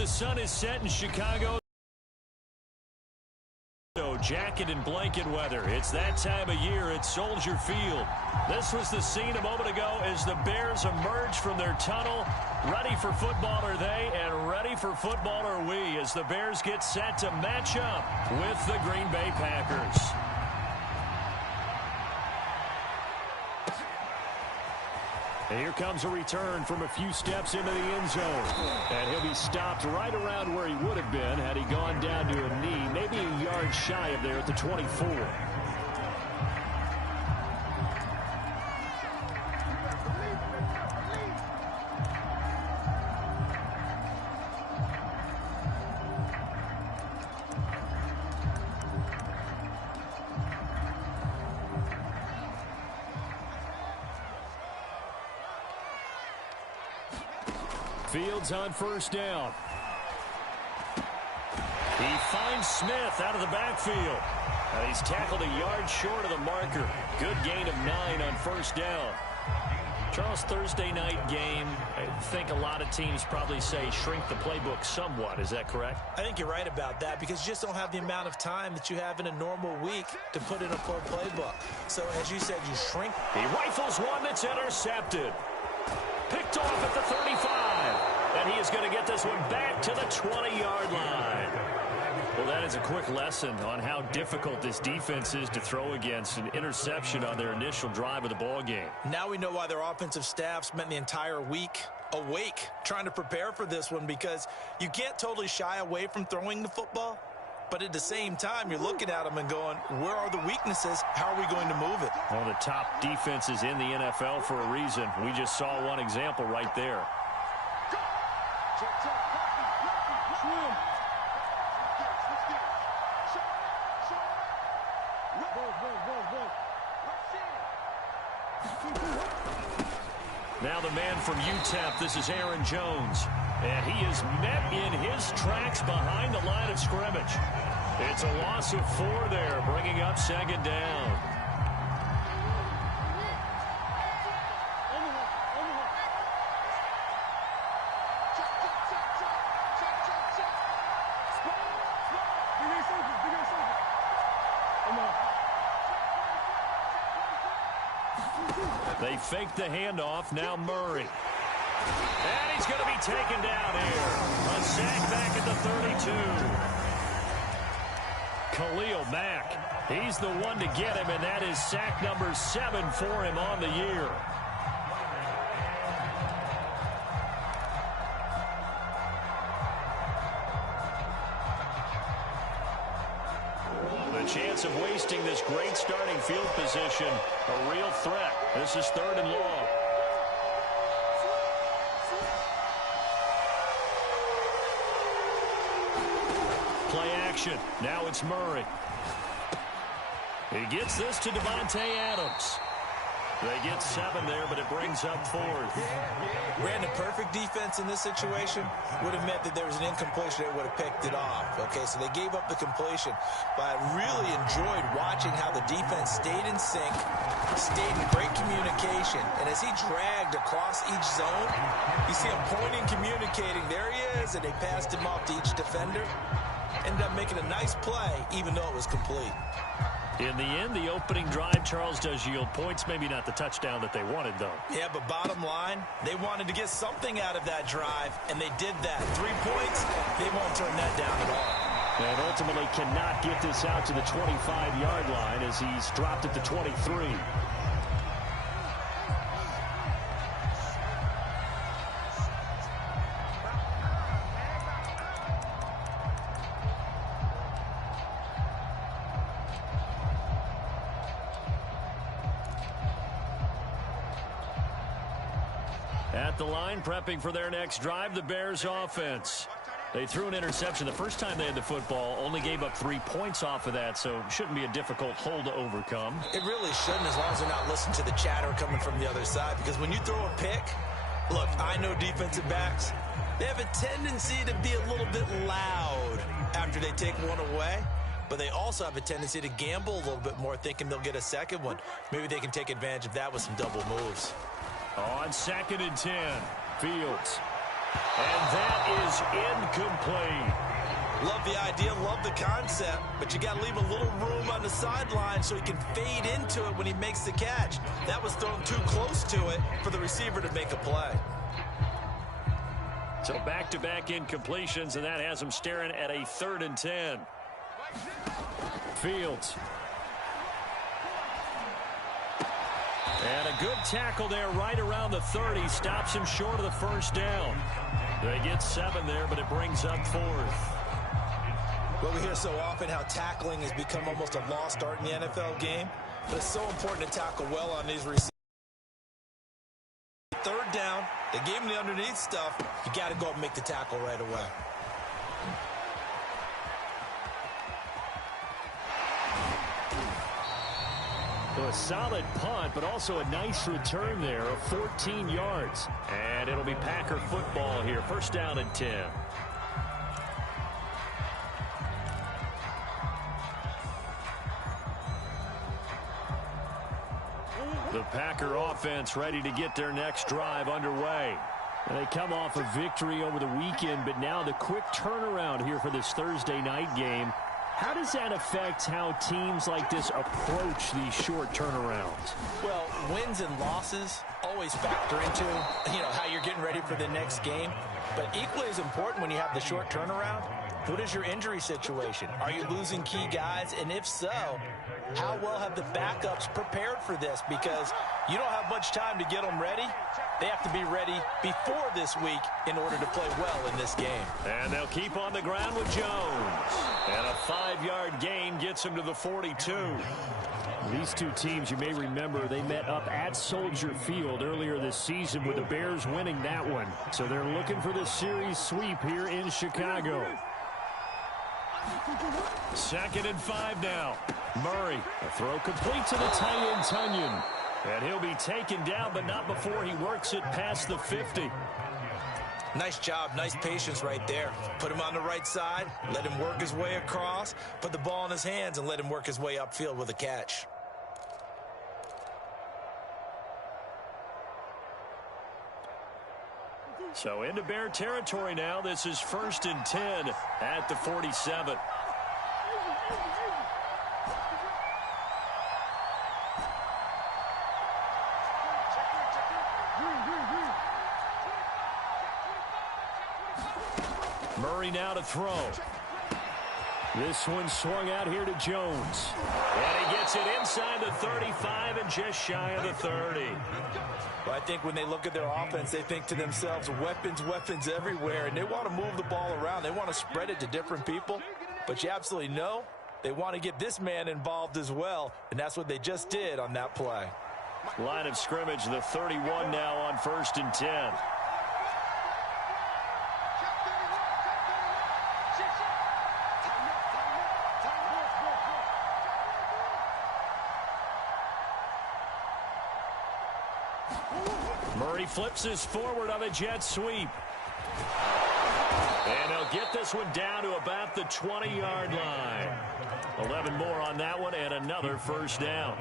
the sun is set in Chicago. Jacket and blanket weather. It's that time of year at Soldier Field. This was the scene a moment ago as the Bears emerged from their tunnel. Ready for football are they, and ready for football are we as the Bears get set to match up with the Green Bay Packers. And here comes a return from a few steps into the end zone. And he'll be stopped right around where he would have been had he gone down to a knee, maybe a yard shy of there at the 24. Fields on first down. He finds Smith out of the backfield. He's tackled a yard short of the marker. Good gain of 9 on first down. Charles, Thursday night game, I think a lot of teams probably say shrink the playbook somewhat. Is that correct? I think you're right about that because you just don't have the amount of time that you have in a normal week to put in a full playbook. So, as you said, you shrink. He rifles one that's intercepted. Picked off at the 35. And he is going to get this one back to the 20-yard line. Well, that is a quick lesson on how difficult this defense is to throw against an interception on their initial drive of the ball game. Now we know why their offensive staff spent the entire week awake trying to prepare for this one, because you can't totally shy away from throwing the football. But at the same time, you're looking at them and going, where are the weaknesses? How are we going to move it? One of the top defenses in the NFL for a reason. We just saw one example right there. Now the man from UTEP, this is Aaron Jones. And he is met in his tracks behind the line of scrimmage. It's a loss of 4 there, bringing up second down. They fake the handoff. Now Murray. And he's going to be taken down here. A sack back at the 32. Khalil Mack. He's the one to get him, and that is sack number 7 for him on the year. The chance of wasting this great starting field position, a real threat. This is 3rd and long. Play action. Now it's Murray. He gets this to Devontae Adams. They get 7 there, but it brings up 4th. Brandon, perfect defense in this situation would have meant that there was an incompletion that would have picked it off. Okay, so they gave up the completion. But I really enjoyed watching how the defense stayed in sync, stayed in great communication. And as he dragged across each zone, you see him pointing, communicating. There he is, and they passed him off to each defender. Ended up making a nice play, even though it was complete. In the end, the opening drive, Charles, does yield points. Maybe not the touchdown that they wanted, though. Yeah, but bottom line, they wanted to get something out of that drive, and they did that. 3 points, they won't turn that down at all. And ultimately cannot get this out to the 25-yard line as he's dropped at the 23. At the line, prepping for their next drive, the Bears offense. They threw an interception the first time they had the football, only gave up 3 points off of that, so shouldn't be a difficult hole to overcome. It really shouldn't, as long as they're not listening to the chatter coming from the other side, because when you throw a pick, look, I know defensive backs, they have a tendency to be a little bit loud after they take one away, but they also have a tendency to gamble a little bit more, thinking they'll get a second one. Maybe they can take advantage of that with some double moves. On 2nd and 10, Fields. And that is incomplete. Love the idea, love the concept, but you got to leave a little room on the sideline so he can fade into it when he makes the catch. That was thrown too close to it for the receiver to make a play. So back-to-back incompletions, and that has him staring at a 3rd and 10. Fields. And a good tackle there right around the 30. Stops him short of the first down. They get 7 there, but it brings up 4th. Well, we hear so often how tackling has become almost a lost art in the NFL game, but it's so important to tackle well on these receivers. 3rd down, they gave him the underneath stuff. You got to go up and make the tackle right away. So a solid punt, but also a nice return there of 14 yards. And it'll be Packer football here. 1st down and 10. The Packer offense ready to get their next drive underway. And they come off a victory over the weekend, but now the quick turnaround here for this Thursday night game. How does that affect how teams like this approach these short turnarounds? Well, wins and losses always factor into, how you're getting ready for the next game. But equally as important when you have the short turnaround, what is your injury situation? Are you losing key guys? And if so, how well have the backups prepared for this? Because you don't have much time to get them ready. They have to be ready before this week in order to play well in this game. And they'll keep on the ground with Jones. And a 5-yard gain gets him to the 42. These two teams, you may remember, they met up at Soldier Field earlier this season with the Bears winning that one. So they're looking for the series sweep here in Chicago. 2nd and 5 now. Murray, a throw complete to the tight end Tunyon. And he'll be taken down, but not before he works it past the 50. Nice job, nice patience right there. Put him on the right side, let him work his way across, put the ball in his hands, and let him work his way upfield with a catch. So into Bear territory now. This is 1st and 10 at the 47. Murray now to throw. This one swung out here to Jones. And he gets it inside the 35 and just shy of the 30. Well, I think when they look at their offense, they think to themselves, weapons, weapons everywhere, and they want to move the ball around. They want to spread it to different people, but you absolutely know they want to get this man involved as well, and that's what they just did on that play. Line of scrimmage, the 31 now on 1st and 10. Murray flips his forward on a jet sweep. And he'll get this one down to about the 20-yard line. 11 more on that one and another 1st down.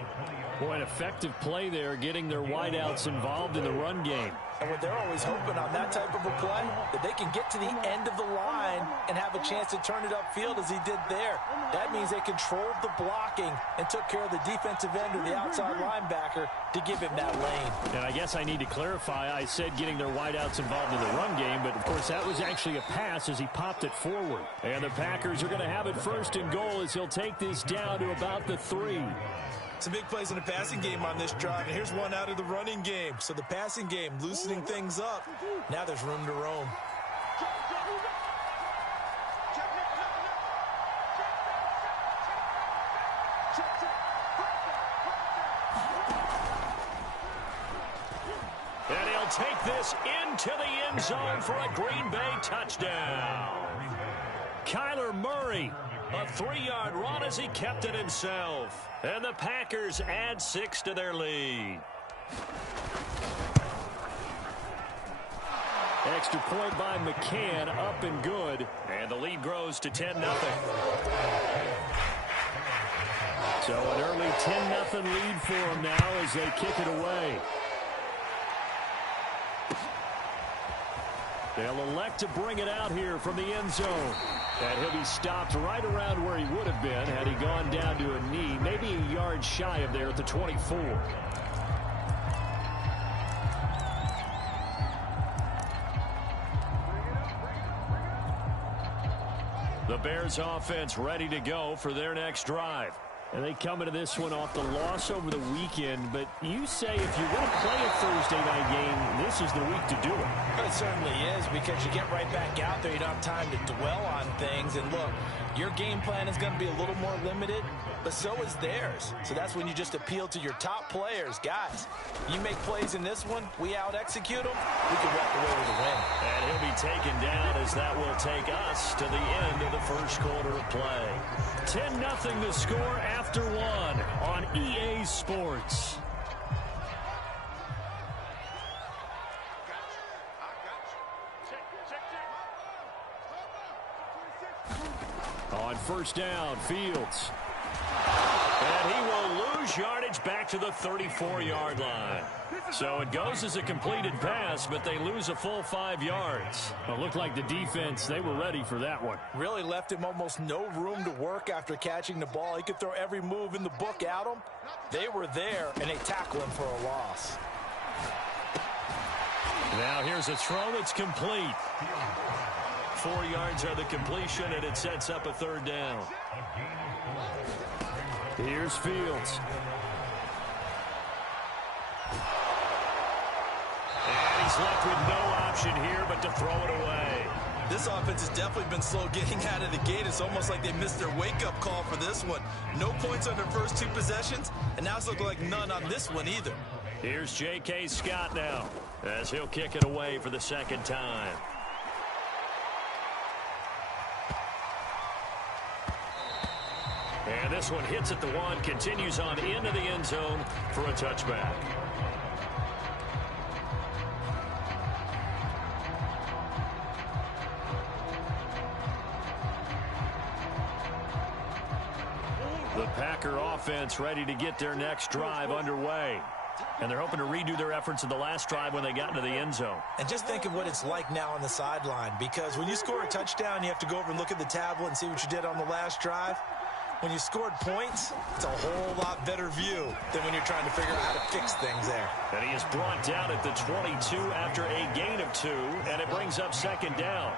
Boy, an effective play there, getting their wideouts involved in the run game. And what they're always hoping on that type of a play, that they can get to the end of the line and have a chance to turn it upfield as he did there. That means they controlled the blocking and took care of the defensive end or the outside linebacker to give him that lane. And I guess I need to clarify, I said getting their wideouts involved in the run game, but of course that was actually a pass as he popped it forward. And the Packers are going to have it 1st and goal as he'll take this down to about the 3. Some big plays in the passing game on this drive, and here's one out of the running game. So the passing game loosening things up. Now there's room to roam. And he'll take this into the end zone for a Green Bay touchdown. Kyler Murray, a 3-yard run as he kept it himself. And the Packers add 6 to their lead. Extra point by McCann, up and good. And the lead grows to 10-0. So an early 10-0 lead for them now as they kick it away. They'll elect to bring it out here from the end zone. And he'll be stopped right around where he would have been had he gone down to a knee, maybe a yard shy of there at the 24. The Bears offense ready to go for their next drive. And they come into this one off the loss over the weekend. But you say if you're going to play a Thursday night game, this is the week to do it. It certainly is, because you get right back out there. You don't have time to dwell on things. And look, your game plan is going to be a little more limited, but so is theirs. So that's when you just appeal to your top players. Guys, you make plays in this one, we out-execute them, we can walk away with a win. And he'll be taken down as that will take us to the end of the first quarter of play. 10-0 the score after one on EA Sports. On first down, Fields. And he will lose yardage back to the 34-yard line. So it goes as a completed pass, but they lose a full 5 yards. It looked like the defense, they were ready for that one. Really left him almost no room to work after catching the ball. He could throw every move in the book at him. They were there, and they tackle him for a loss. Now here's a throw that's complete. 4 yards are the completion, and it sets up a third down. Here's Fields. And he's left with no option here but to throw it away. This offense has definitely been slow getting out of the gate. It's almost like they missed their wake-up call for this one. No points on their first 2 possessions, and now it's looking like none on this one either. Here's J.K. Scott now as he'll kick it away for the second time. And this one hits at the 1, continues on into the end zone for a touchback. The Packer offense ready to get their next drive underway. And they're hoping to redo their efforts in the last drive when they got into the end zone. And just think of what it's like now on the sideline, because when you score a touchdown, you have to go over and look at the tablet and see what you did on the last drive. When you scored points, it's a whole lot better view than when you're trying to figure out how to fix things there. And he is brought down at the 22 after a gain of 2, and it brings up second down.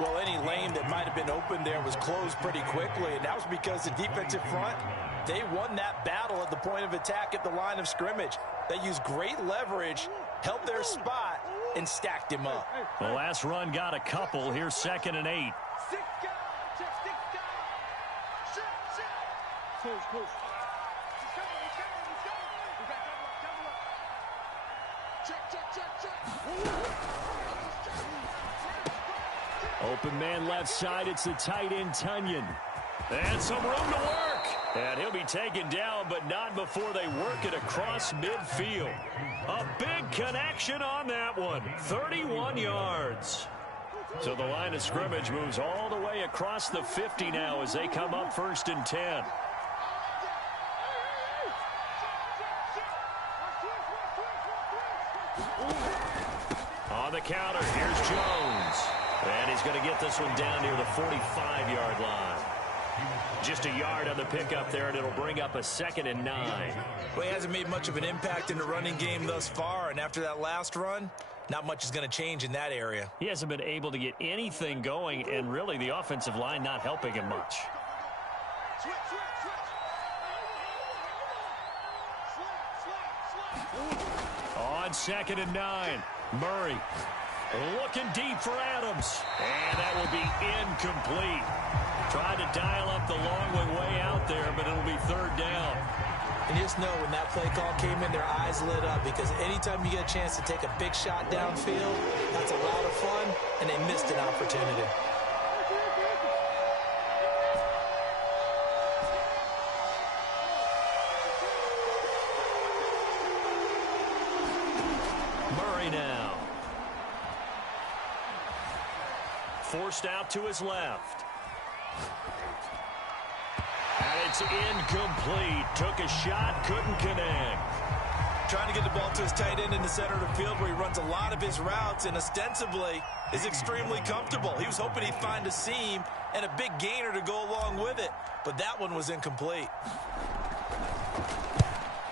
Well, any lane that might have been open there was closed pretty quickly, and that was because the defensive front, they won that battle at the point of attack at the line of scrimmage. They used great leverage, held their spot, and stacked him up. The last run got a couple. Here's 2nd and 8. Open man left side. It's the tight end, Tunyon. And some room to work. And he'll be taken down, but not before they work it across midfield. A big connection on that one. 31 yards. So the line of scrimmage moves all the way across the 50 now as they come up 1st and 10. On the counter, here's Jones. And he's going to get this one down near the 45-yard line. Just a yard on the pickup there, and it'll bring up a 2nd and 9. Well, he hasn't made much of an impact in the running game thus far, and after that last run, not much is going to change in that area. He hasn't been able to get anything going, and really the offensive line not helping him much. On 2nd and 9, Murray looking deep for Adams, and that will be incomplete. Tried to dial up the long way out there, but it'll be 3rd down. And just know when that play call came in, their eyes lit up, because anytime you get a chance to take a big shot downfield, that's a lot of fun, and they missed an opportunity. Murray now. Forced out to his left. And it's incomplete. Took a shot, couldn't connect. trying to get the ball to his tight end in the center of the field where he runs a lot of his routes and ostensibly is extremely comfortable. He was hoping he'd find a seam and a big gainer to go along with it, but that one was incomplete.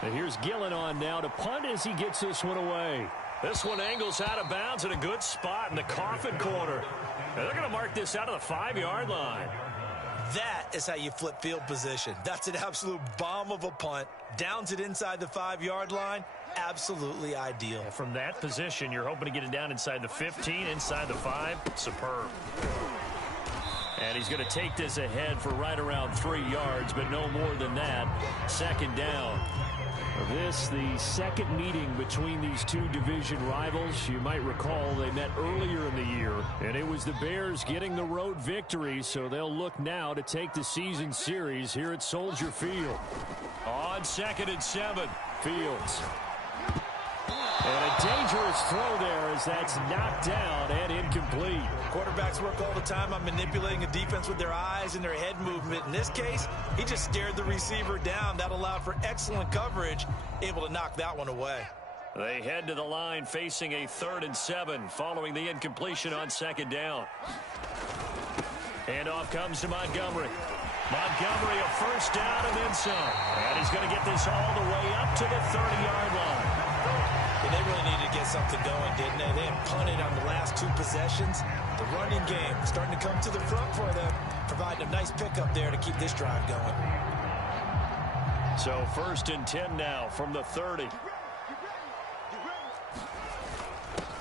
And here's Gillen on now to punt as he gets this one away. This one angles out of bounds in a good spot in the coffin corner. And they're going to mark this out of the 5-yard line. That is how you flip field position. That's an absolute bomb of a punt. Downs it inside the 5-yard line. Absolutely ideal. And from that position, you're hoping to get it down inside the 15, inside the 5. Superb. And he's going to take this ahead for right around 3 yards, but no more than that. Second down. This, the second meeting between these two division rivals. You might recall they met earlier in the year, and it was the Bears getting the road victory, so they'll look now to take the season series here at Soldier Field. On 2nd and 7, Fields. And a dangerous throw there as that's knocked down and incomplete. Quarterbacks work all the time on manipulating a defense with their eyes and their head movement. In this case, he just stared the receiver down. That allowed for excellent coverage, able to knock that one away. They head to the line facing a 3rd and 7 following the incompletion on 2nd down. Handoff comes to Montgomery. Montgomery a first down and then some. And he's going to get this all the way up to the 30-yard line. And they really needed to get something going, didn't they? They had punted on the last 2 possessions. The running game starting to come to the front for them, providing a nice pickup there to keep this drive going. So 1st and 10 now from the 30.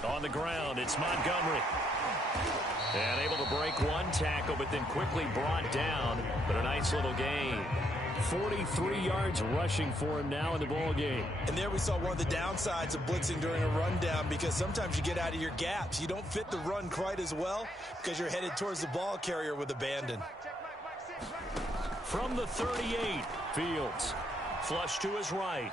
On the ground, it's Montgomery. And able to break one tackle, but then quickly brought down. But a nice little gain. 43 yards rushing for him now in the ball game. And there we saw one of the downsides of blitzing during a rundown, because sometimes you get out of your gaps. You don't fit the run quite as well because you're headed towards the ball carrier with abandon. From the 38, Fields. Flush to his right.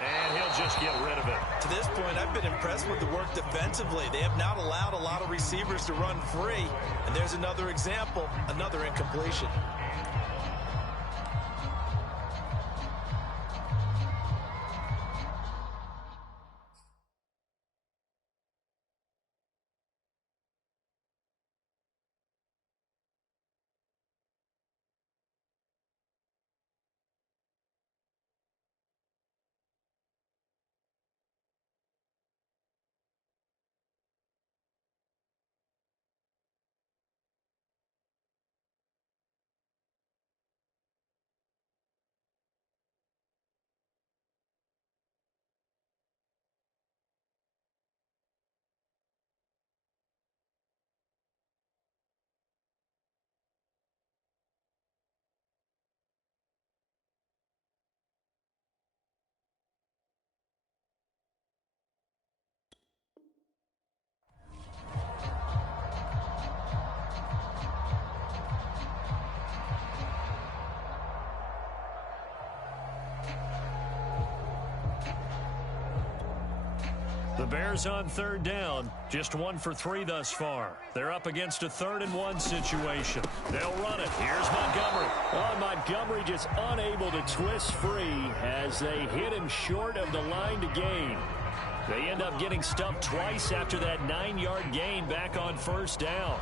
And he'll just get rid of it. To this point, I've been impressed with the work defensively. They have not allowed a lot of receivers to run free. And there's another example, another incompletion. The Bears on 3rd down, just 1 for 3 thus far. They're up against a 3rd and 1 situation. They'll run it. Here's Montgomery. Oh, Montgomery just unable to twist free as they hit him short of the line to gain. They end up getting stuffed twice after that 9-yard gain back on 1st down.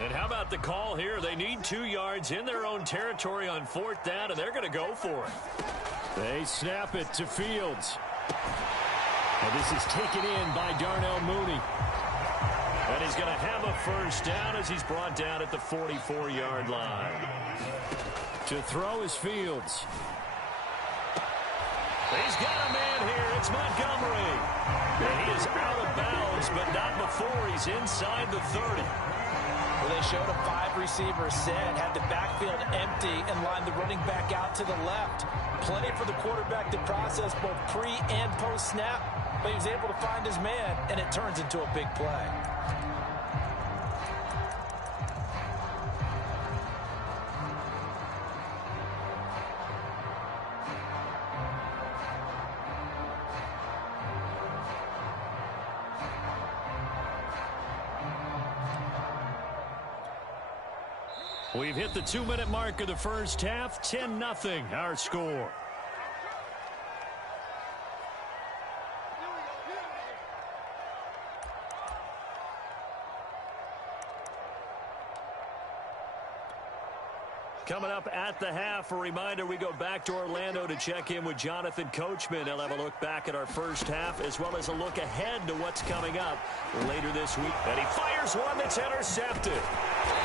And how about the call here? They need 2 yards in their own territory on 4th down, and they're going to go for it. They snap it to Fields. And this is taken in by Darnell Mooney. And he's going to have a first down as he's brought down at the 44-yard line. To throw is Fields. He's got a man here. It's Montgomery. And he is out of bounds, but not before he's inside the 30. Well, they showed a 5-receiver set, had the backfield empty, and lined the running back out to the left. Plenty for the quarterback to process both pre- and post-snap, but he was able to find his man, and it turns into a big play. We've hit the 2-minute mark of the first half. 10-0 our score. Coming up at the half, a reminder, we go back to Orlando to check in with Jonathan Coachman. He'll have a look back at our first half as well as a look ahead to what's coming up later this week. And he fires one that's intercepted.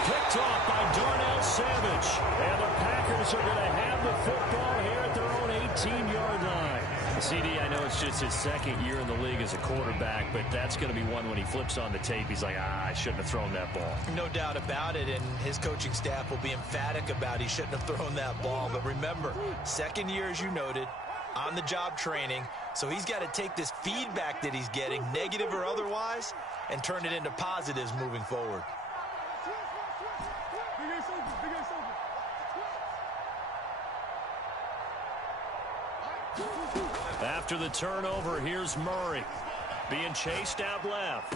Picked off by Darnell Savage. And the Packers are going to have the football here at their own 18-yard line. CD, I know it's just his second year in the league as a quarterback, but that's going to be one when he flips on the tape. He's like, I shouldn't have thrown that ball. No doubt about it, and his coaching staff will be emphatic about he shouldn't have thrown that ball. But remember, second year, as you noted, on-the-job training, so he's got to take this feedback that he's getting, negative or otherwise, and turn it into positives moving forward. After the turnover, here's Murray. Being chased out left.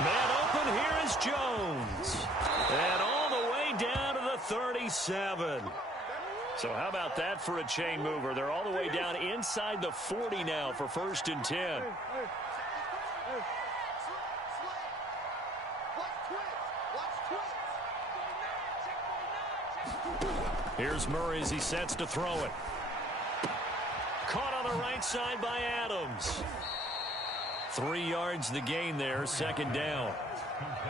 Man open, here is Jones. And all the way down to the 37. So how about that for a chain mover? They're all the way down inside the 40 now for 1st and 10. Here's Murray as he sets to throw it. Caught on the right side by Adams. 3 yards the gain there, 2nd down.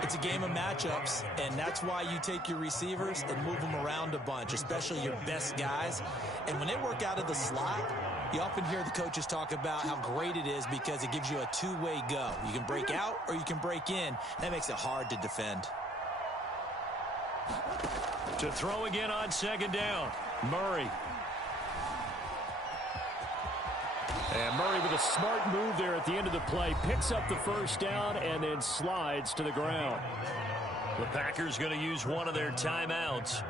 It's a game of matchups, and that's why you take your receivers and move them around a bunch, especially your best guys. And when they work out of the slot, you often hear the coaches talk about how great it is because it gives you a two-way go. You can break out or you can break in. That makes it hard to defend. To throw again on 2nd down, Murray. And Murray with a smart move there at the end of the play. Picks up the 1st down and then slides to the ground. The Packers going to use one of their timeouts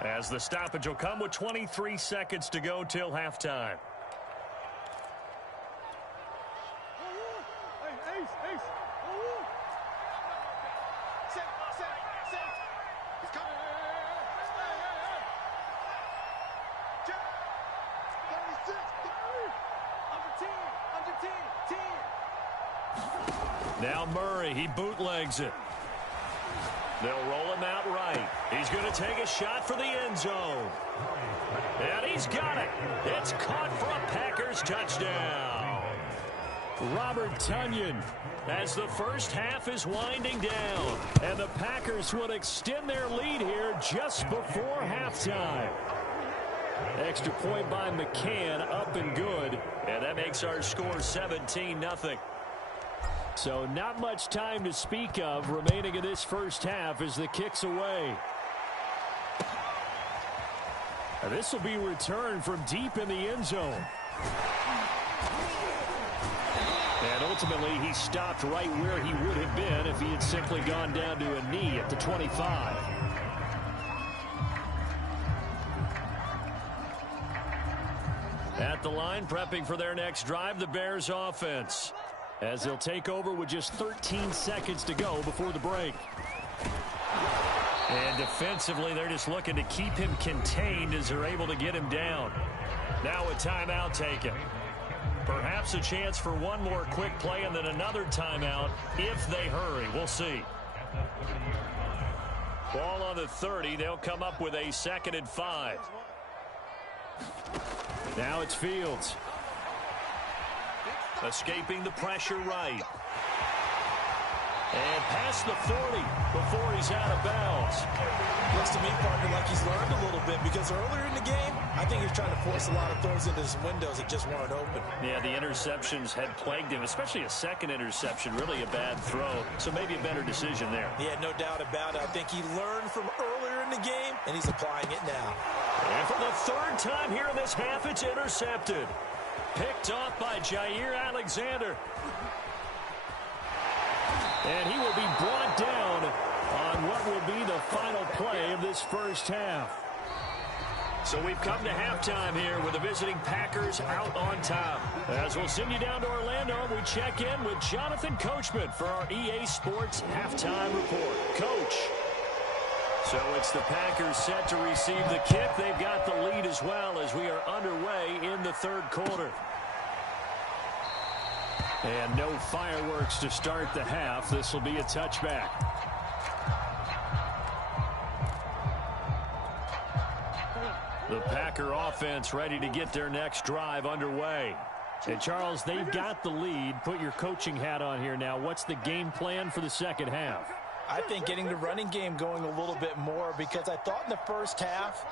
as the stoppage will come with 23 seconds to go till halftime. Now Murray, he bootlegs it. They'll roll him out right. He's going to take a shot for the end zone. And he's got it. It's caught for a Packers touchdown. Robert Tonyan as the first half is winding down. And the Packers will extend their lead here just before halftime. Extra point by McCann, up and good. And that makes our score 17-0. So not much time to speak of remaining in this first half as the kick's away. And this will be returned from deep in the end zone. And ultimately he stopped right where he would have been if he had simply gone down to a knee at the 25. At the line, prepping for their next drive, the Bears offense, as they'll take over with just 13 seconds to go before the break. And defensively, they're just looking to keep him contained as they're able to get him down. Now a timeout taken. Perhaps a chance for one more quick play and then another timeout if they hurry. We'll see. Ball on the 30. They'll come up with a 2nd and 5. Now it's Fields. Escaping the pressure right. And past the 40 before he's out of bounds. Looks to me, partner, like he's learned a little bit because earlier in the game, I think he was trying to force a lot of throws into some windows that just weren't open. Yeah, the interceptions had plagued him, especially a second interception, really a bad throw. So maybe a better decision there. Yeah, no doubt about it. I think he learned from earlier in the game, and he's applying it now. And for the 3rd time here in this half, it's intercepted. Picked off by Jair Alexander. And he will be brought down on what will be the final play of this first half. So we've come to halftime here with the visiting Packers out on top. As we'll send you down to Orlando, we check in with Jonathan Coachman for our EA Sports Halftime Report. Coach. So it's the Packers set to receive the kick. They've got the lead as well as we are underway in the third quarter. And no fireworks to start the half. This will be a touchback. The Packer offense ready to get their next drive underway. And Charles, they've got the lead. Put your coaching hat on here now. What's the game plan for the second half? I think getting the running game going a little bit more, because I thought in the first half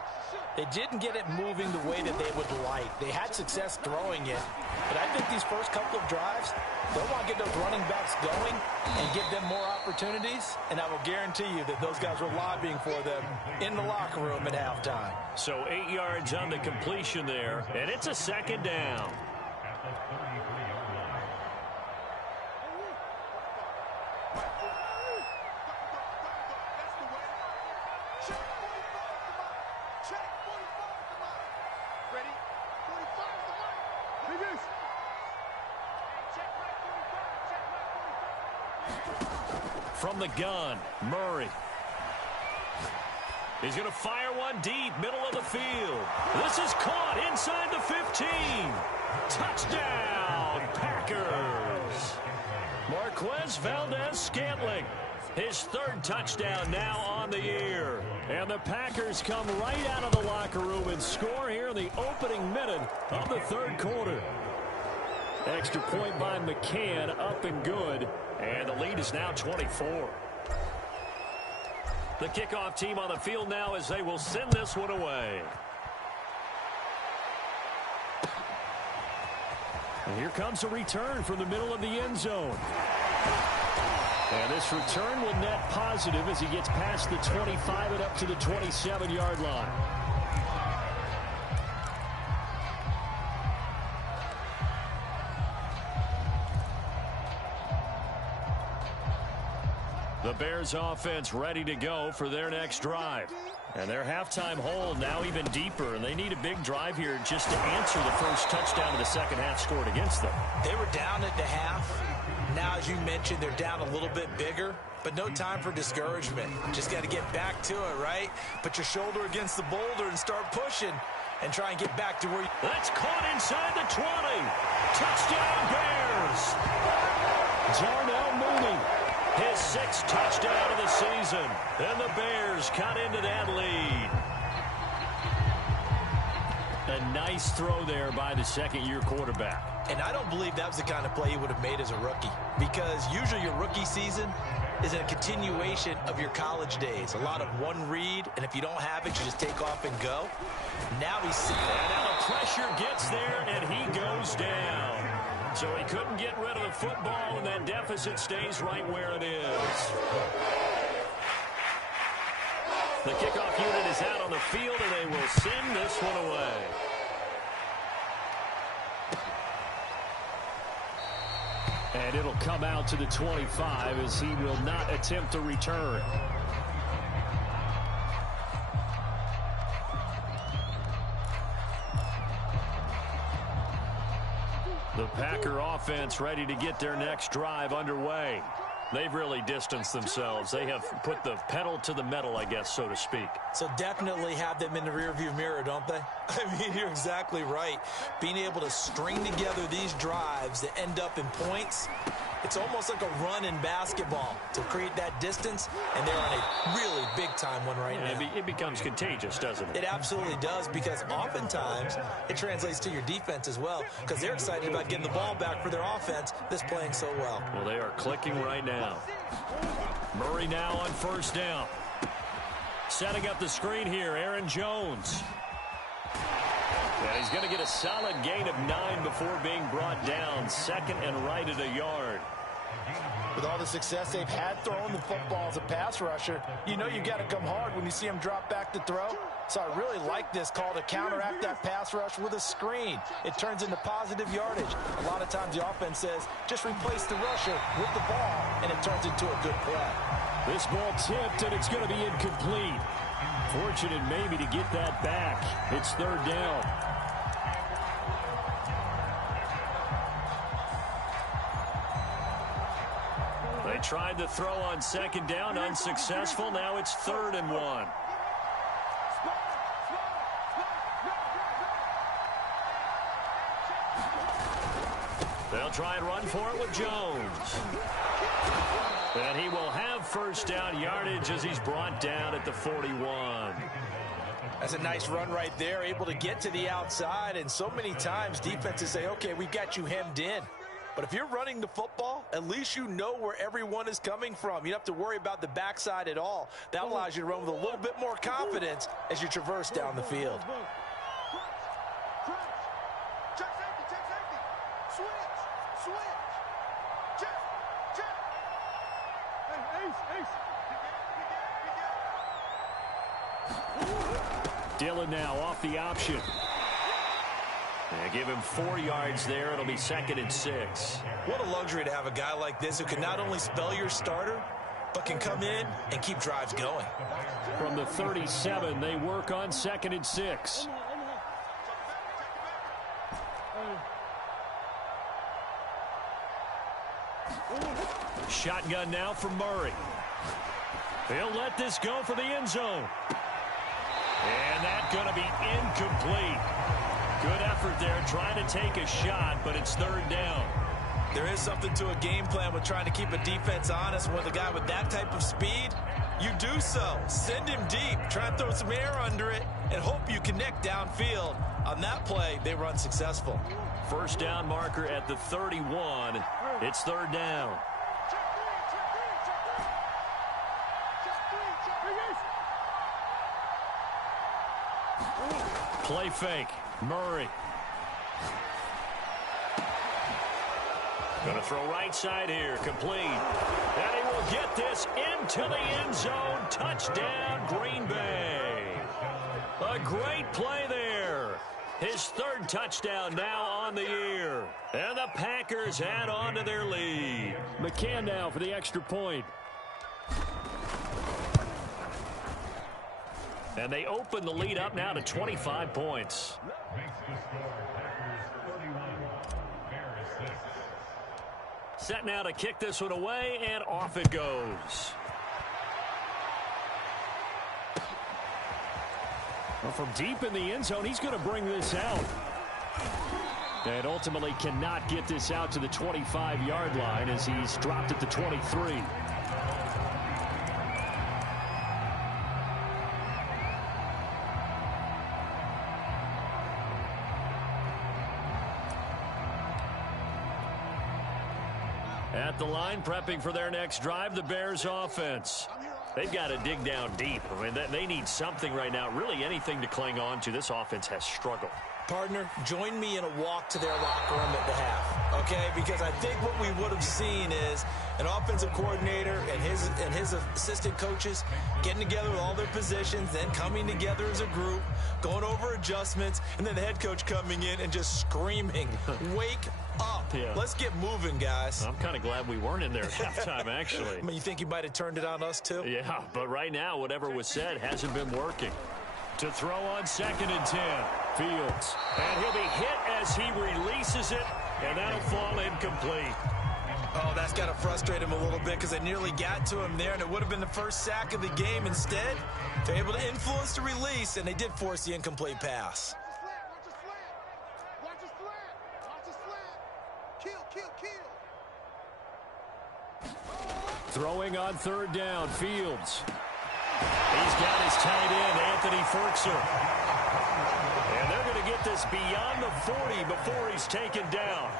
they didn't get it moving the way that they would like. They had success throwing it, but I think these first couple of drives, they'll want to get those running backs going and give them more opportunities, and I will guarantee you that those guys were lobbying for them in the locker room at halftime. So 8 yards on the completion there, and it's a second down. From the gun, Murray. He's going to fire one deep, middle of the field. This is caught inside the 15. Touchdown, Packers. Marquez Valdez-Scantling. His third touchdown now on the year. And the Packers come right out of the locker room and score here in the opening minute of the third quarter. Extra point by McCann, up and good. And the lead is now 24. The kickoff team on the field now as they will send this one away. And here comes a return from the middle of the end zone. And this return will net positive as he gets past the 25 and up to the 27-yard line. The Bears offense ready to go for their next drive. And their halftime hole now even deeper, and they need a big drive here just to answer the first touchdown of the second half scored against them. They were down at the half. Now, as you mentioned, they're down a little bit bigger, but no time for discouragement. Just got to get back to it, right? Put your shoulder against the boulder and start pushing and try and get back to where you... That's caught inside the 20. Touchdown, Bears. Darnell Mooney. His sixth touchdown of the season. And the Bears cut into that lead. A nice throw there by the second-year quarterback. And I don't believe that was the kind of play he would have made as a rookie, because usually your rookie season is a continuation of your college days. A lot of one read, and if you don't have it, you just take off and go. Now he's... And now the pressure gets there, and he goes down. So he couldn't get rid of the football, and that deficit stays right where it is. The kickoff unit is out on the field, and they will send this one away. And it'll come out to the 25 as he will not attempt a return. The Packer offense ready to get their next drive underway. They've really distanced themselves. They have put the pedal to the metal, I guess, so to speak. So definitely have them in the rearview mirror, don't they? I mean, you're exactly right. Being able to string together these drives that end up in points, it's almost like a run in basketball to create that distance, and they're on a really big-time one right now. It becomes contagious, doesn't it? It absolutely does, because oftentimes it translates to your defense as well, because they're excited about getting the ball back for their offense that's playing so well. Well, they are clicking right now. Murray now on first down. Setting up the screen here, Aaron Jones. And he's going to get a solid gain of 9 before being brought down. Second and right at a yard. With all the success they've had throwing the football as a pass rusher, you know you got to come hard when you see him drop back to throw. So I really like this call to counteract that pass rush with a screen. It turns into positive yardage. A lot of times the offense says, just replace the rusher with the ball, and it turns into a good play. This ball tipped, and it's going to be incomplete. Fortunate maybe to get that back. It's third down. They tried to throw on second down, unsuccessful. Now it's 3rd and 1. They'll try and run for it with Jones. And he will have first down yardage as he's brought down at the 41. That's a nice run right there, able to get to the outside. And so many times defenses say, okay, we've got you hemmed in. But if you're running the football, at least you know where everyone is coming from. You don't have to worry about the backside at all. That allows you to run with a little bit more confidence as you traverse down the field. Dillon now off the option. And give him 4 yards there. It'll be 2nd and 6. What a luxury to have a guy like this who can not only spell your starter, but can come in and keep drives going. From the 37, they work on 2nd and 6. Shotgun now for Murray. He'll let this go for the end zone. And that's going to be incomplete. Good effort there, trying to take a shot, but it's 3rd down. There is something to a game plan with trying to keep a defense honest. With a guy with that type of speed, you do so. Send him deep, try and throw some air under it, and hope you connect downfield. On that play, they run successful. First down marker at the 31. It's 3rd down. Play fake. Murray. Going to throw right side here. Complete. And he will get this into the end zone. Touchdown, Green Bay. A great play there. His 3rd touchdown now on the year. And the Packers add on to their lead. McCann now for the extra point. And they open the lead up now to 25 points. Set now to kick this one away, and off it goes. Well, from deep in the end zone, he's going to bring this out. And ultimately cannot get this out to the 25-yard line as he's dropped at the 23. At the line, prepping for their next drive, the Bears offense. They've got to dig down deep. I mean, they need something right now, really anything to cling on to. This offense has struggled. Partner, join me in a walk to their locker room at the half, okay? Because I think what we would have seen is an offensive coordinator and his assistant coaches getting together with all their positions, then coming together as a group, going over adjustments, and then the head coach coming in and just screaming, wake up. Yeah. Let's get moving, guys. I'm kind of glad we weren't in there at halftime, actually. I mean, you think you might have turned it on us, too? Yeah, but right now, whatever was said hasn't been working. To throw on 2nd and 10. Fields. And he'll be hit as he releases it, and that'll fall incomplete. Oh, that's got to frustrate him a little bit because they nearly got to him there, and it would have been the first sack of the game. Instead, they're able to influence the release, and they did force the incomplete pass. Throwing on 3rd down, Fields. He's got his tight end, Anthony Ferkser. And they're going to get this beyond the 40 before he's taken down.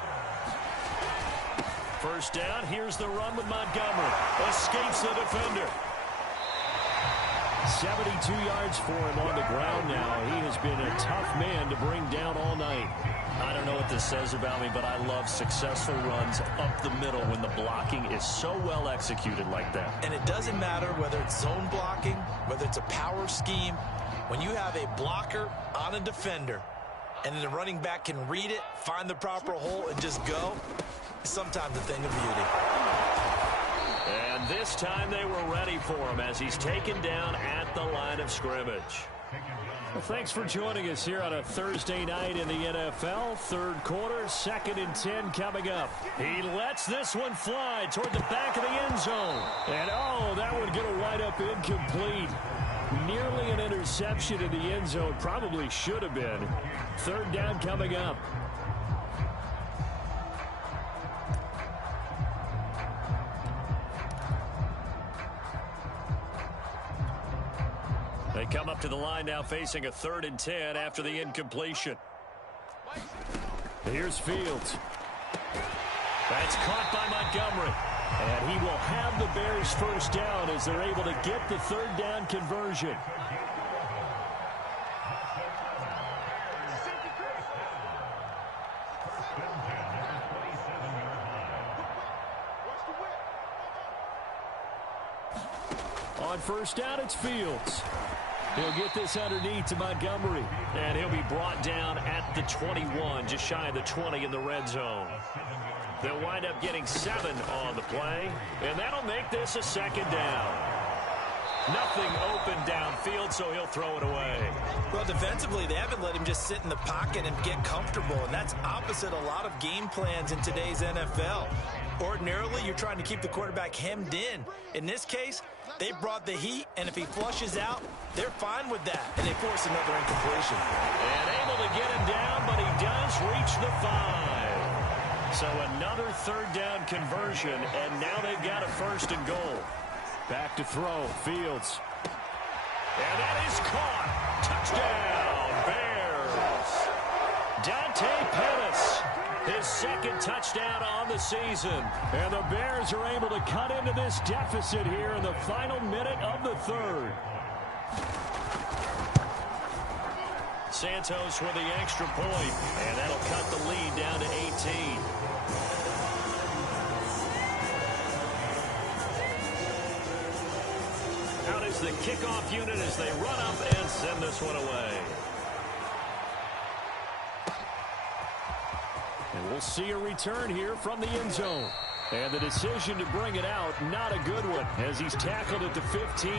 First down, here's the run with Montgomery. Escapes the defender. 72 yards for him on the ground now. He has been a tough man to bring down all night. I don't know what this says about me, but I love successful runs up the middle when the blocking is so well executed like that. And it doesn't matter whether it's zone blocking, whether it's a power scheme. When you have a blocker on a defender and then the running back can read it, find the proper hole, and just go, it's sometimes a thing of beauty. And this time they were ready for him as he's taken down at the line of scrimmage. Well, thanks for joining us here on a Thursday night in the NFL. Third quarter, 2nd and 10 coming up. He lets this one fly toward the back of the end zone. And, oh, that one going to wind up incomplete. Nearly an interception in the end zone. Probably should have been. Third down coming up. They come up to the line now facing a 3rd and 10 after the incompletion. Here's Fields. That's caught by Montgomery. And he will have the Bears first down as they're able to get the 3rd down conversion. On first down, it's Fields. He'll get this underneath to Montgomery. And he'll be brought down at the 21, just shy of the 20 in the red zone. They'll wind up getting 7 on the play, and that'll make this a 2nd down. Nothing open downfield, so he'll throw it away. Well, defensively, they haven't let him just sit in the pocket and get comfortable, and that's opposite a lot of game plans in today's NFL. Ordinarily, you're trying to keep the quarterback hemmed in. In this case, they brought the heat, and if he flushes out, they're fine with that, and they force another incompletion. And able to get him down, but he does reach the 5. So another 3rd down conversion, and now they've got a 1st and goal. Back to throw, Fields. And that is caught. Touchdown, Bears. Dante Pettis, his 2nd touchdown on the season. And the Bears are able to cut into this deficit here in the final minute of the 3rd. Santos with the extra point, and that'll cut the lead down to 18. Out is the kickoff unit as they run up and send this one away. And we'll see a return here from the end zone. And the decision to bring it out, not a good one, as he's tackled at the 15.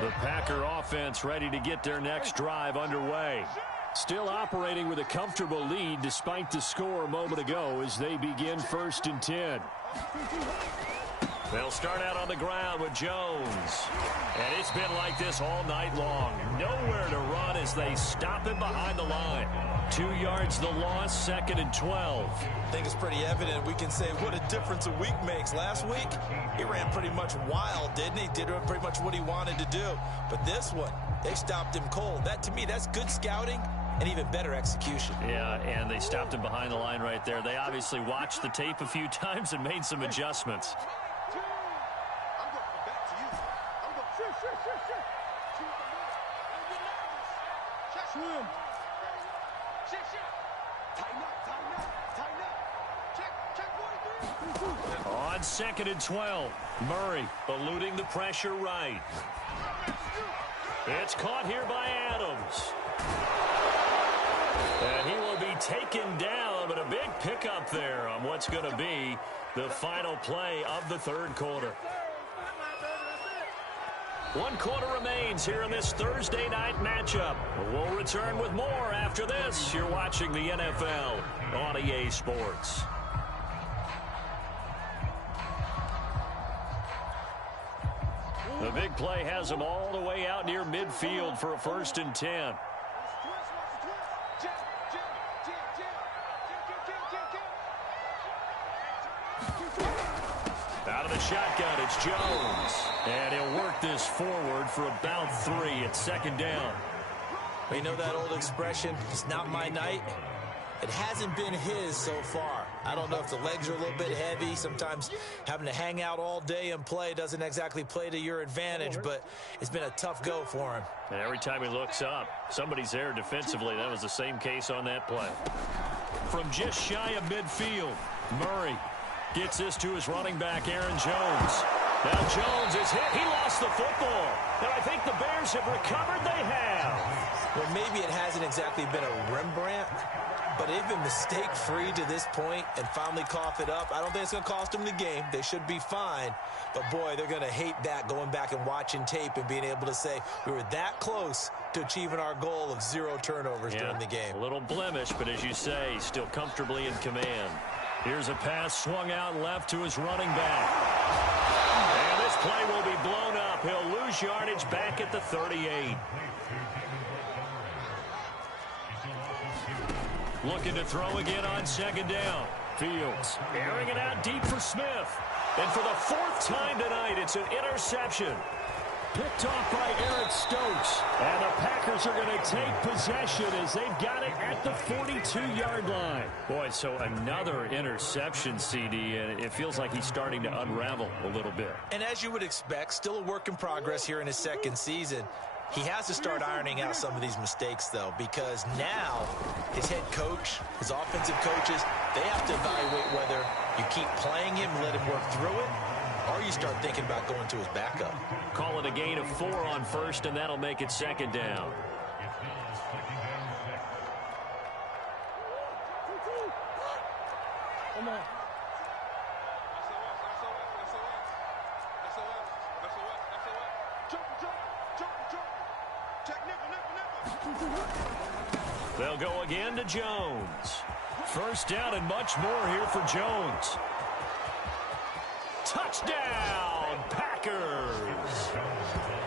The Packer offense ready to get their next drive underway. Still operating with a comfortable lead despite the score a moment ago as they begin 1st and 10. They'll start out on the ground with Jones. And it's been like this all night long. Nowhere to run as they stop him behind the line. 2 yards the loss, 2nd and 12. I think it's pretty evident. We can say what a difference a week makes. Last week, he ran pretty much wild, didn't he? Did pretty much what he wanted to do. But this one, they stopped him cold. That, to me, that's good scouting and even better execution. Yeah, and they stopped him behind the line right there. They obviously watched the tape a few times and made some adjustments. On 2nd and 12, Murray eluding the pressure right. It's caught here by Adams. And he will be taken down, but a big pickup there on what's going to be the final play of the 3rd quarter. 1 quarter remains here in this Thursday night matchup. We'll return with more after this. You're watching the NFL on EA Sports. The big play has them all the way out near midfield for a 1st and 10. Out of the shotgun, it's Jones. And he'll work this forward for about 3 at 2nd down. Well, you know that old expression, it's not my night? It hasn't been his so far. I don't know if the legs are a little bit heavy. Sometimes having to hang out all day and play doesn't exactly play to your advantage, but it's been a tough go for him. And every time he looks up, somebody's there defensively. That was the same case on that play. From just shy of midfield, Murray gets this to his running back, Aaron Jones. Now Jones is hit. He lost the football. And I think the Bears have recovered. They have. Well, maybe it hasn't exactly been a Rembrandt, but they've been mistake-free to this point and finally cough it up. I don't think it's going to cost them the game. They should be fine. But, boy, they're going to hate that, going back and watching tape and being able to say we were that close to achieving our goal of 0 turnovers during the game. A little blemish, but as you say, still comfortably in command. Here's a pass swung out left to his running back. And this play will be blown up. He'll lose yardage back at the 38. Looking to throw again on second down. Fields airing it out deep for Smith. And for the 4th time tonight, it's an interception. Picked off by Eric Stokes. And the Packers are going to take possession as they've got it at the 42-yard line. Boy, so another interception, CD, and it feels like he's starting to unravel a little bit. And as you would expect, still a work in progress here in his 2nd season. He has to start ironing out some of these mistakes, though, because now his head coach, his offensive coaches, they have to evaluate whether you keep playing him, let him work through it, or you start thinking about going to his backup. Call it a gain of 4 on first, and that'll make it 2nd down. Come on. They'll go again to Jones. First down and much more here for Jones. Touchdown, Packers!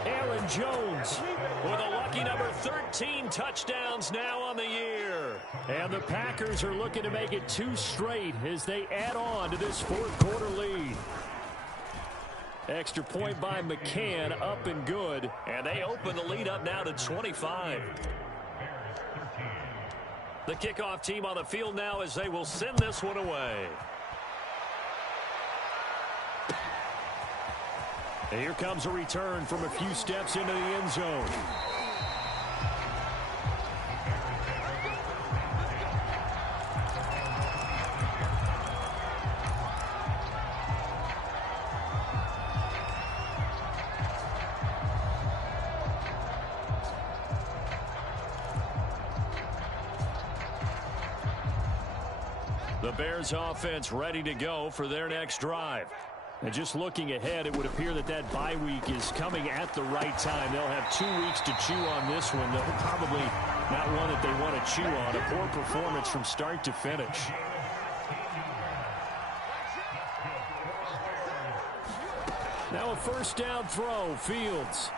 Aaron Jones with a lucky number 13 touchdowns now on the year. And the Packers are looking to make it 2 straight as they add on to this 4th quarter lead. Extra point by McCann, up and good. And they open the lead up now to 25. The kickoff team on the field now as they will send this one away. And here comes a return from a few steps into the end zone. The Bears offense ready to go for their next drive. And just looking ahead, it would appear that that bye week is coming at the right time. They'll have 2 weeks to chew on this one, though probably not one that they want to chew on. A poor performance from start to finish. Now a first down throw, Fields.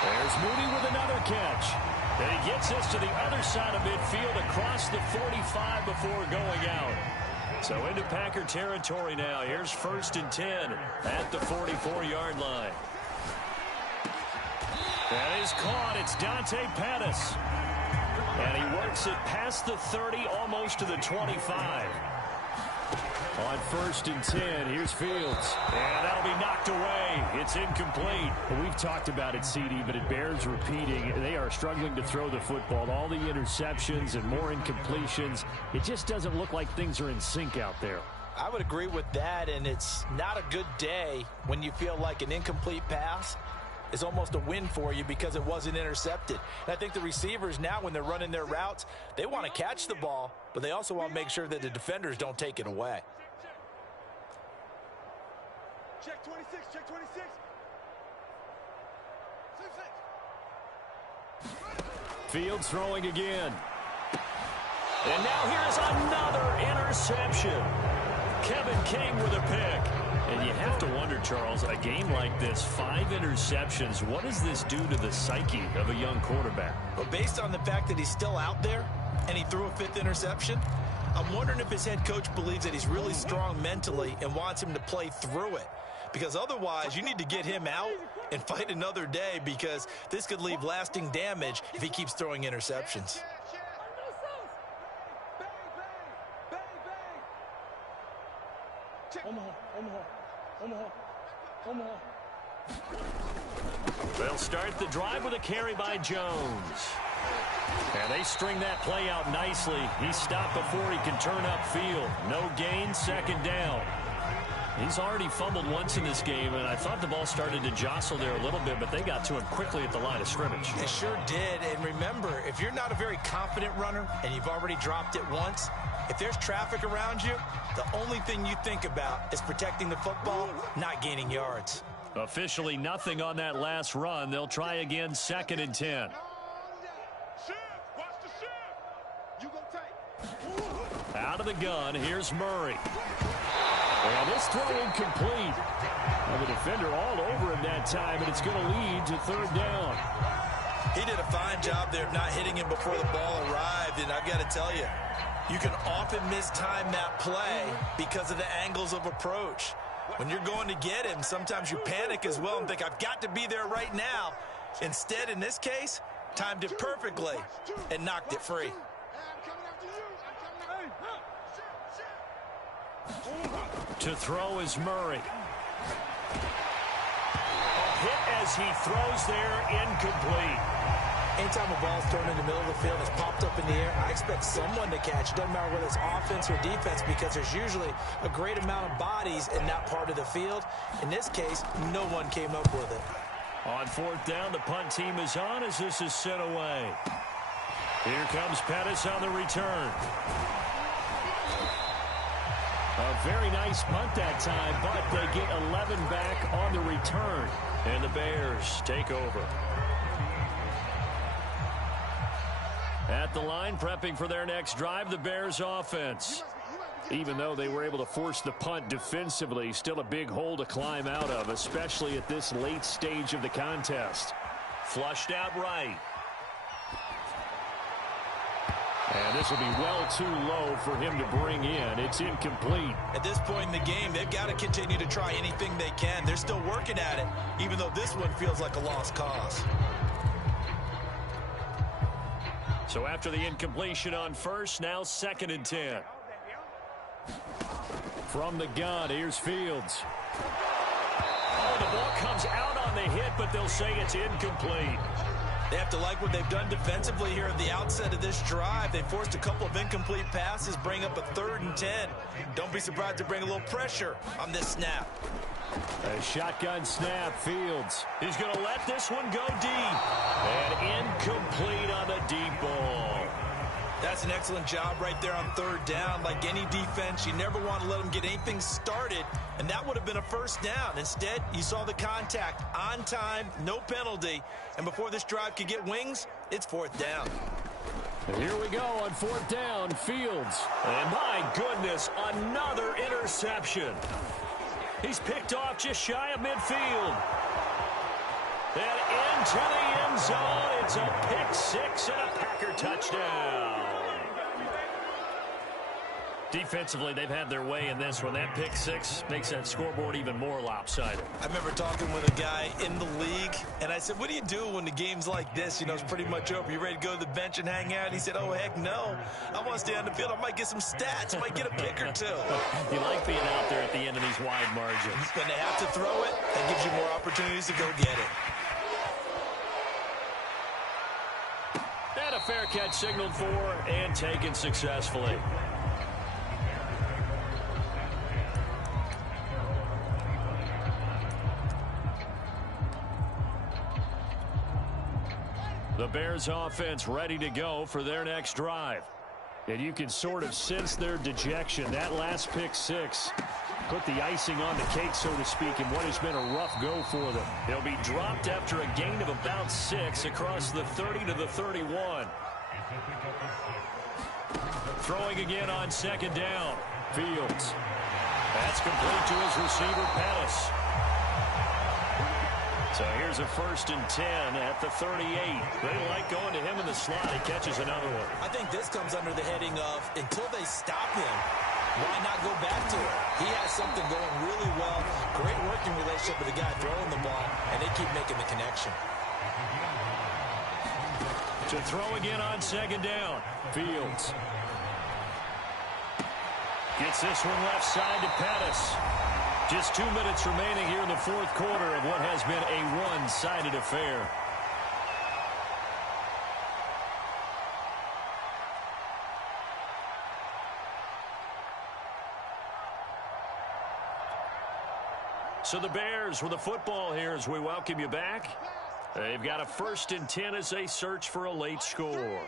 There's Moody with another catch. And he gets us to the other side of midfield across the 45 before going out. So into Packer territory now. Here's 1st and 10 at the 44-yard line. That is caught. It's Dante Pettis. And he works it past the 30, almost to the 25. On 1st and 10, here's Fields. And that'll be knocked away. It's incomplete. Well, we've talked about it, CD, but it bears repeating. They are struggling to throw the football. All the interceptions and more incompletions. It just doesn't look like things are in sync out there. I would agree with that, and it's not a good day when you feel like an incomplete pass is almost a win for you because it wasn't intercepted. And I think the receivers now, when they're running their routes, they want to catch the ball, but they also want to make sure that the defenders don't take it away. Check 26, check 26. Fields throwing again. And now here's another interception. Kevin King with a pick. And you have to wonder, Charles, a game like this, 5 interceptions, what does this do to the psyche of a young quarterback? Well, based on the fact that he's still out there and he threw a 5th interception, I'm wondering if his head coach believes that he's really strong mentally and wants him to play through it. Because otherwise, you need to get him out and fight another day, because this could leave lasting damage if he keeps throwing interceptions. They'll start the drive with a carry by Jones. And they string that play out nicely. He's stopped before he can turn upfield. No gain, 2nd down. He's already fumbled once in this game, and I thought the ball started to jostle there a little bit, but they got to him quickly at the line of scrimmage. It sure did. And remember, if you're not a very confident runner and you've already dropped it once, if there's traffic around you, the only thing you think about is protecting the football, not gaining yards. Officially nothing on that last run. They'll try again, 2nd and 10. Out of the gun, here's Murray. And this throw incomplete. And the defender all over him that time, and it's going to lead to 3rd down. He did a fine job there of not hitting him before the ball arrived, and I've got to tell you, you can often mistime that play because of the angles of approach. When you're going to get him, sometimes you panic as well and think, I've got to be there right now. Instead, in this case, timed it perfectly and knocked it free. To throw is Murray. A hit as he throws there, incomplete. Anytime a ball's thrown in the middle of the field, it's popped up in the air, I expect someone to catch. It doesn't matter whether it's offense or defense because there's usually a great amount of bodies in that part of the field. In this case, no one came up with it. On 4th down, the punt team is on as this is sent away. Here comes Pettis on the return. A very nice punt that time, but they get 11 back on the return. And the Bears take over. At the line, prepping for their next drive, the Bears offense. Even though they were able to force the punt defensively, still a big hole to climb out of, especially at this late stage of the contest. Flushed out right. And this will be well too low for him to bring in. It's incomplete. At this point in the game, they've got to continue to try anything they can. They're still working at it, even though this one feels like a lost cause. So after the incompletion on 1st, now 2nd and 10. From the gun, here's Fields. Oh, the ball comes out on the hit, but they'll say it's incomplete. They have to like what they've done defensively here at the outset of this drive. They forced a couple of incomplete passes, bring up a 3rd and 10. Don't be surprised to bring a little pressure on this snap. A shotgun snap, Fields. He's going to let this one go deep. And incomplete on the deep ball. That's an excellent job right there on 3rd down. Like any defense, you never want to let them get anything started, and that would have been a 1st down. Instead, you saw the contact on time, no penalty, and before this drive could get wings, it's 4th down. And here we go on 4th down, Fields. And my goodness, another interception. He's picked off just shy of midfield. And into the end zone, it's a pick 6 and a Packer touchdown. Defensively, they've had their way in this one. That pick 6 makes that scoreboard even more lopsided. I remember talking with a guy in the league, and I said, what do you do when the game's like this? You know, it's pretty much over. You ready to go to the bench and hang out? He said, oh, heck no. I want to stay on the field. I might get some stats. I might get a pick or two. You like being out there at the end of these wide margins. When they have to throw it, that gives you more opportunities to go get it. And a fair catch signaled for and taken successfully. The Bears offense ready to go for their next drive. And you can sort of sense their dejection. That last pick 6 put the icing on the cake, so to speak, in what has been a rough go for them. They'll be dropped after a gain of about 6 across the 30 to the 31. Throwing again on 2nd down. Fields. That's complete to his receiver, Pettis. So here's a 1st and 10 at the 38. They like going to him in the slot. He catches another one. I think this comes under the heading of until they stop him, why not go back to it? He has something going really well. Great working relationship with the guy throwing the ball, and they keep making the connection. To throw again on 2nd down. Fields. Gets this one left side to Pettis. Just 2 minutes remaining here in the 4th quarter of what has been a one-sided affair. So the Bears with the football here as we welcome you back. They've got a 1st and 10 as they search for a late score.